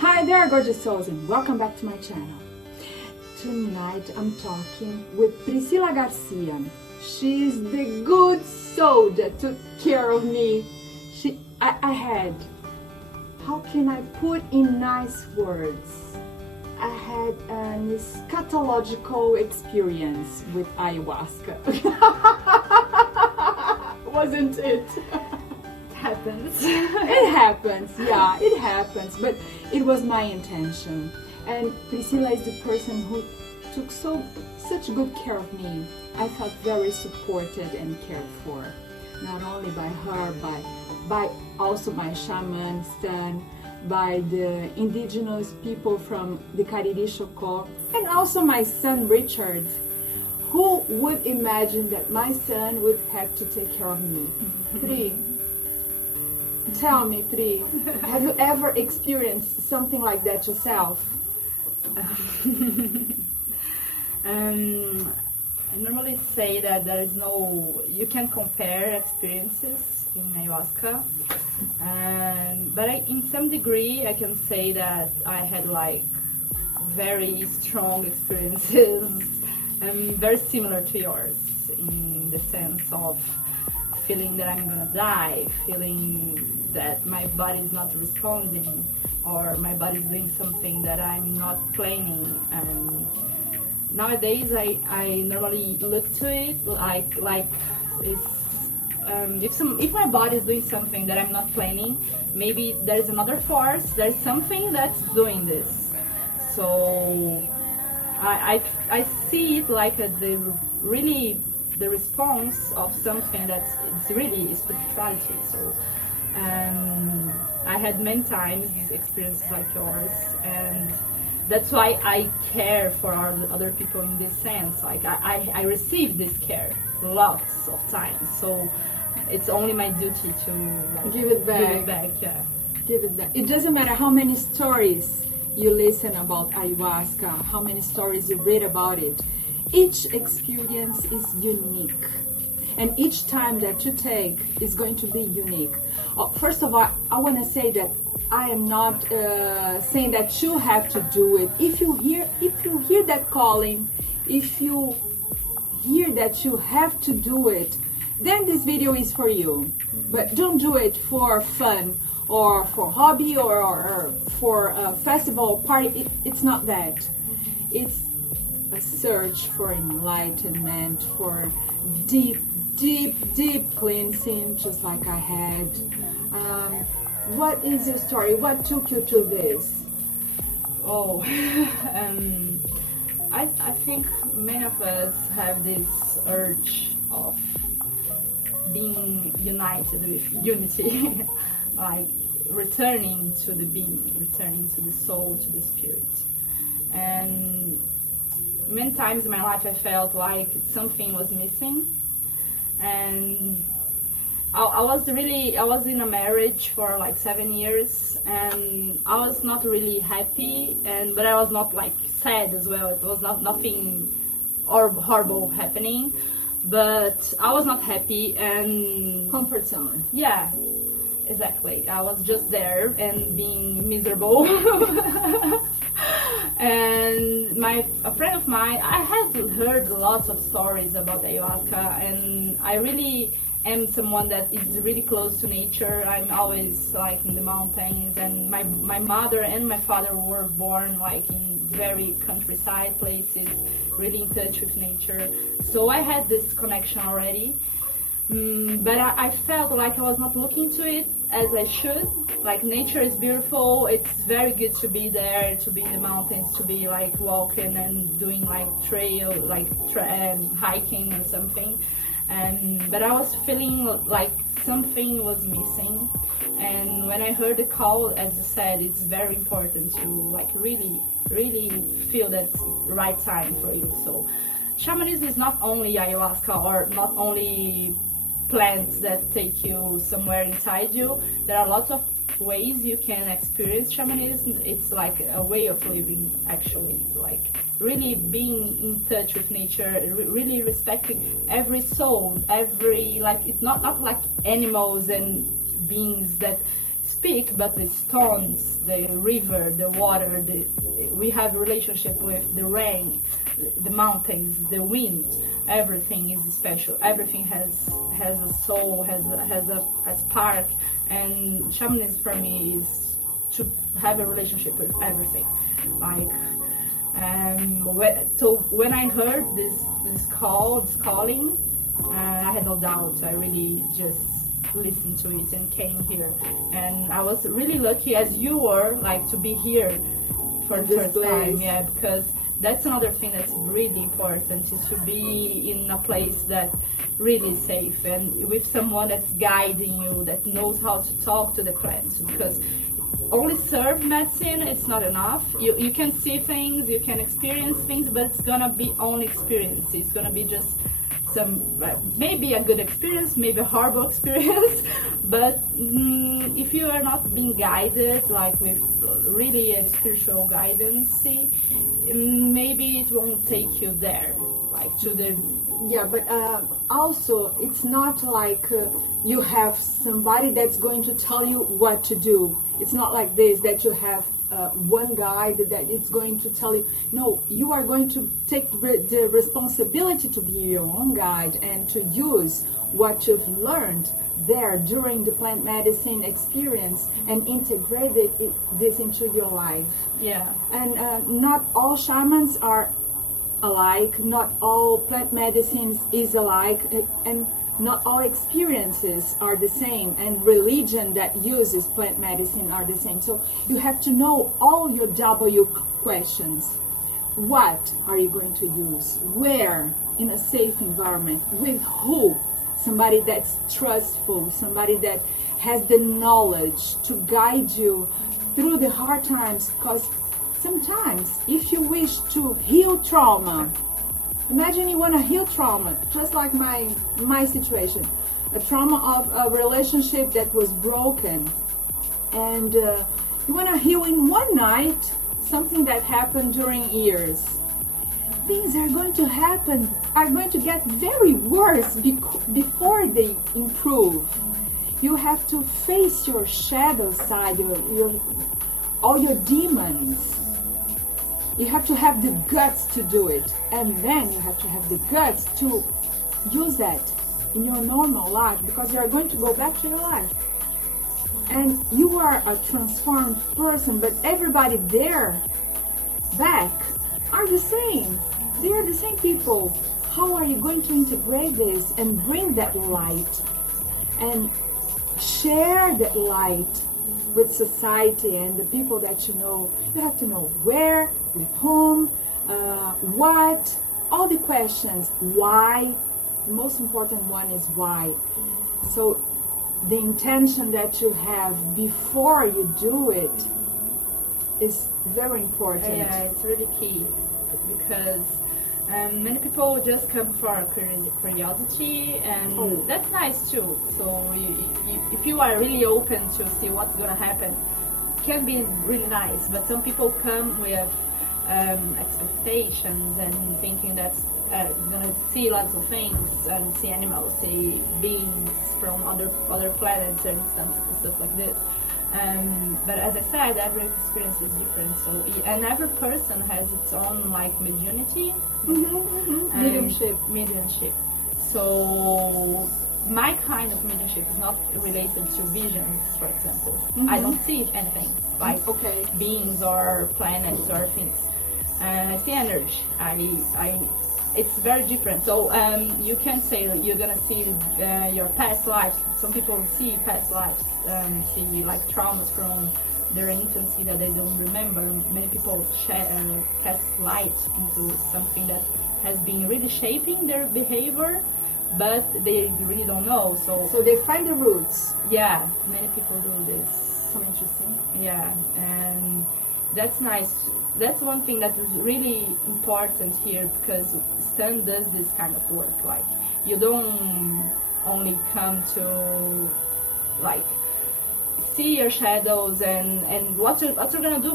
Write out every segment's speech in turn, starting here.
Hi there, gorgeous souls, and welcome back to my channel. Tonight I'm talking with Priscila Garcia. She's the good soul that took care of me. I had, how can I put in nice words? I had an eschatological experience with ayahuasca. Wasn't it? Happens. It happens, yeah, it happens, but it was my intention. And Priscila is the person who took such good care of me. I felt very supported and cared for, not only by her, by also my shaman Stan, by the indigenous people from the Cariri Chocó, and also my son Richard. Who would imagine that my son would have to take care of me? Pri, tell me, Pri, have you ever experienced something like that yourself? I normally say that there is you can't compare experiences in ayahuasca, but in some degree I can say that I had like very strong experiences, very similar to yours, in the sense of feeling that I'm gonna die, feeling that my body is not responding, or my body is doing something that I'm not planning. And nowadays I normally look to it like if my body is doing something that I'm not planning, maybe there's another force, there's something that's doing this. So I see it like the response of something it's really spirituality. So I had many times experiences like yours, and that's why I care for other people in this sense. Like I receive this care lots of times, so it's only my duty to give it back. Give it back, yeah. Give it back. It doesn't matter how many stories you listen about ayahuasca, how many stories you read about it. Each experience is unique, and each time that you take is going to be unique. First of all, I want to say that I am not saying that you have to do it. If you hear that calling, if you hear that you have to do it, then this video is for you. But don't do it for fun or for hobby or for a festival party. It's not that. It's a search for enlightenment, for deep cleansing, just like I had. What is your story? What took you to this? Oh, I think many of us have this urge of being united with unity, like returning to the being, returning to the soul, to the spirit. And many times in my life I felt like something was missing, and I was in a marriage for like 7 years, and I was not really happy, but I was not like sad as well. It was nothing or horrible happening, but I was not happy. And comfort zone. Yeah, exactly. I was just there and being miserable. And a friend of mine, I had heard lots of stories about ayahuasca, and I really am someone that is really close to nature. I'm always like in the mountains, and my mother and my father were born like in very countryside places, really in touch with nature. So I had this connection already. But I felt like I was not looking to it as I should. Like, nature is beautiful, it's very good to be there, to be in the mountains, to be like walking and doing like trail, like hiking or something. But I was feeling like something was missing. And when I heard the call, as you said, it's very important to like really feel that's the right time for you. So shamanism is not only ayahuasca or not only plants that take you somewhere inside you. There are lots of ways you can experience shamanism. It's like a way of living, actually, like really being in touch with nature, really respecting every soul, every, like, it's not like animals and beings that speak, but the stones, the river, the water, we have a relationship with the rain, the mountains, the wind. Everything is special. Everything has a soul, has a spark, and shamanism for me is to have a relationship with everything. Like, so when I heard this calling, I had no doubt. I really just listened to it and came here, and I was really lucky, as you were, like, to be here for the first time. Yeah, because that's another thing that's really important, is to be in a place that really is safe and with someone that's guiding you, that knows how to talk to the plants. Because only serve medicine, it's not enough. You can see things, you can experience things, but it's gonna be only experience. It's gonna be just maybe a good experience, maybe a horrible experience, but if you are not being guided, like with really a spiritual guidance, maybe it won't take you there, like to the... Yeah, but also it's not like you have somebody that's going to tell you what to do. It's not like this, that you have one guide that it's going to tell you. No, you are going to take the responsibility to be your own guide and to use what you've learned there during the plant medicine experience and integrate this into your life. Yeah. And not all shamans are alike, not all plant medicines is alike, and not all experiences are the same, and religion that uses plant medicine are the same. So you have to know all your W questions. What are you going to use? Where? In a safe environment. With who? Somebody that's trustful, somebody that has the knowledge to guide you through the hard times. Because sometimes, if you wish to heal trauma, imagine you want to heal trauma, just like my situation, a trauma of a relationship that was broken, and you want to heal in one night something that happened during years. Things are going to happen, are going to get very worse before they improve. You have to face your shadow side, all your demons. You have to have the guts to do it, and then you have to have the guts to use that in your normal life, because you are going to go back to your life. And you are a transformed person, but everybody there back are the same. They are the same people. How are you going to integrate this and bring that light and share that light with society and the people that you know? You have to know where, with whom, what, all the questions. Why? The most important one is why. So the intention that you have before you do it is very important. Yeah, it's really key, because many people just come for curiosity, and that's nice too. So if you are really open to see what's gonna happen, it can be really nice. But some people come with expectations and thinking that's gonna see lots of things and see animals, see beings from other planets and stuff like this. But as I said, every experience is different. So and every person has its own like mediunity, mediumship. So my kind of mediumship is not related to visions, for example. I don't see anything like beings or planets or things. I see energy. It's very different. So you can say you're gonna see your past lives. Some people see past lives, see like traumas from their infancy that they don't remember. Many people cast light into something that has been really shaping their behavior, but they really don't know. So they find the roots. Yeah, many people do this. So interesting. Yeah, and that's nice. That's one thing that is really important here, because Sun does this kind of work. Like, you don't only come to like see your shadows and what you're gonna do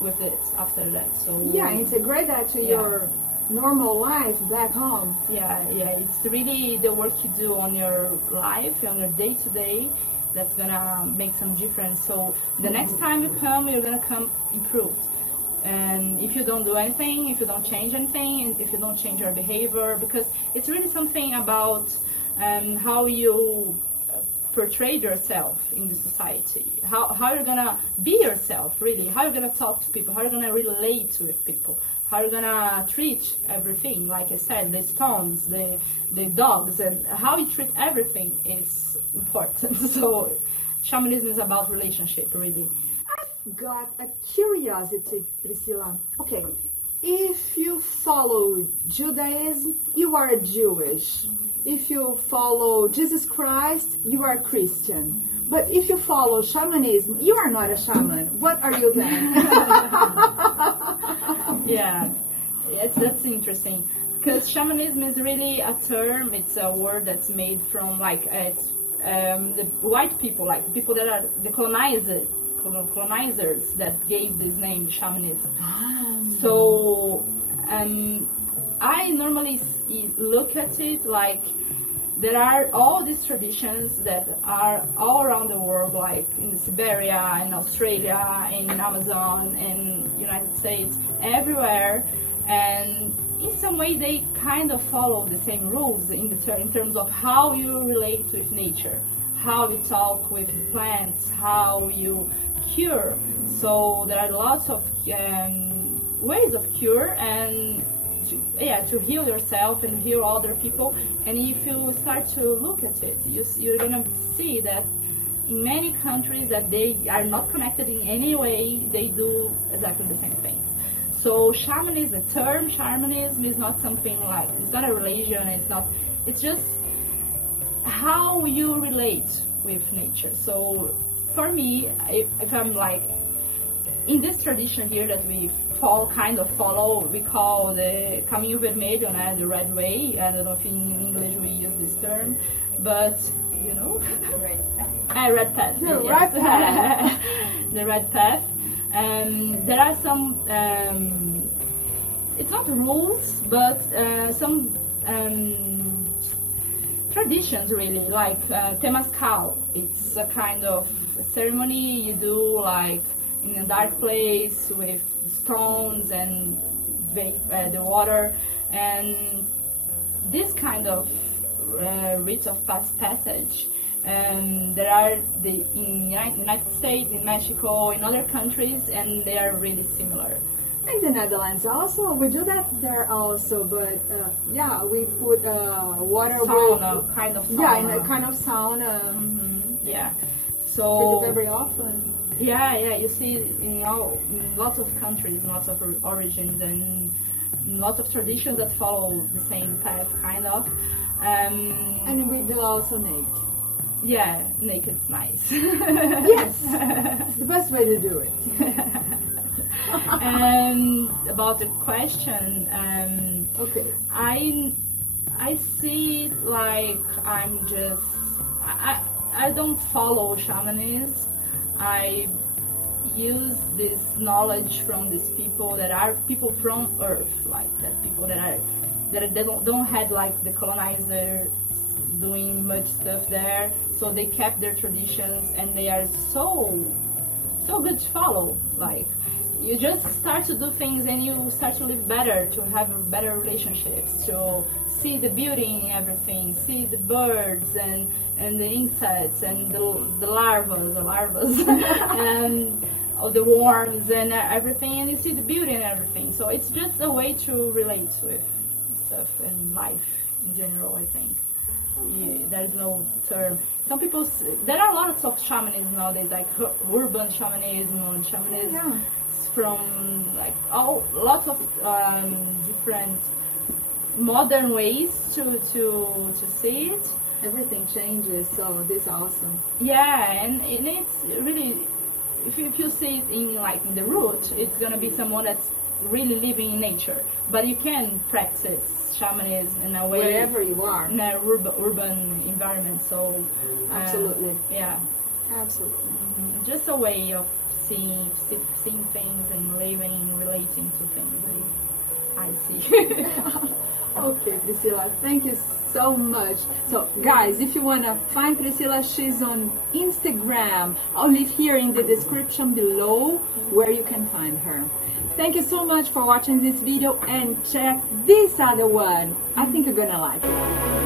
with it after that. So yeah, integrate that to your normal life back home. Yeah, it's really the work you do on your life, on your day to day, that's gonna make some difference. So the next time you come, you're gonna come improved. And if you don't do anything, if you don't change anything, and if you don't change your behavior, because it's really something about how you portray yourself in the society, how you're gonna be yourself, really, how you're gonna talk to people, how you're gonna relate with people, how you're gonna treat everything, like I said, the stones, the dogs, and how you treat everything is important. So shamanism is about relationship, really. I've got a curiosity, Priscila. Okay, if you follow Judaism, you are a Jewish. If you follow Jesus Christ, you are a Christian. But if you follow shamanism, you are not a shaman. What are you then? Yeah, that's interesting. Because shamanism is really a term, it's a word that's made from like the white people, like the people that are the colonizers that gave this name shamanism. So I normally look at it like there are all these traditions that are all around the world, like in Siberia, in Australia, in Amazon, in United States, everywhere, and in some way they kind of follow the same rules in terms of how you relate with nature, how you talk with the plants, how you cure. So there are lots of ways of cure and to heal yourself and heal other people. And if you start to look at it, you're gonna see that in many countries that they are not connected in any way, they do exactly the same things. So shamanism, the term shamanism is not something like, it's not a religion, it's just how you relate with nature. So for me, if I'm like in this tradition here that we kind of follow, we call the caminho vermelho, the red way. I don't know if in English we use this term, but you know, Red path. red path. The Yes. red path. The red path. There are some. It's not rules, but some traditions really, like temazcal. It's a kind of ceremony you do like in a dark place with stones and the water, and this kind of rites of passage. There are in United States, in Mexico, in other countries, and they are really similar. In the Netherlands also, we do that there also, but we put water Sauna, with, kind of sauna. Yeah, in a kind of sauna. Yeah. We So do very often. yeah, you see in lots of countries, lots of origins, and lots of traditions that follow the same path, kind of. And we do also naked. Yeah, naked's nice. Yes, it's the best way to do it. And about the question, Okay. I see it like I'm just I don't follow shamanism. I use this knowledge from these people that are people from Earth, like that people that they don't have like the colonizer doing much stuff there, so they kept their traditions and they are so good to follow. Like you just start to do things and you start to live better, to have better relationships, to see the beauty in everything, see the birds and the insects and the larvas and all the worms and everything, and you see the beauty in everything. So it's just a way to relate with stuff and life in general, I think. There's no term. Some people, there are lots of shamanism nowadays, like urban shamanism and shamanism. Yeah. From like lots of different modern ways to see it. Everything changes, so this is awesome. Yeah, and it's really, if you see it in the root, it's gonna be someone that's really living in nature. But you can practice shamanism in a way Wherever you are. in an urban environment. So Absolutely. yeah, Absolutely. it's just a way of seeing things and living, relating to things. I see. Okay, Priscila, thank you so much. So guys, if you want to find Priscila, she's on Instagram. I'll leave here in the description below where you can find her. Thank you so much for watching this video, and check this other one. I think you're gonna like it.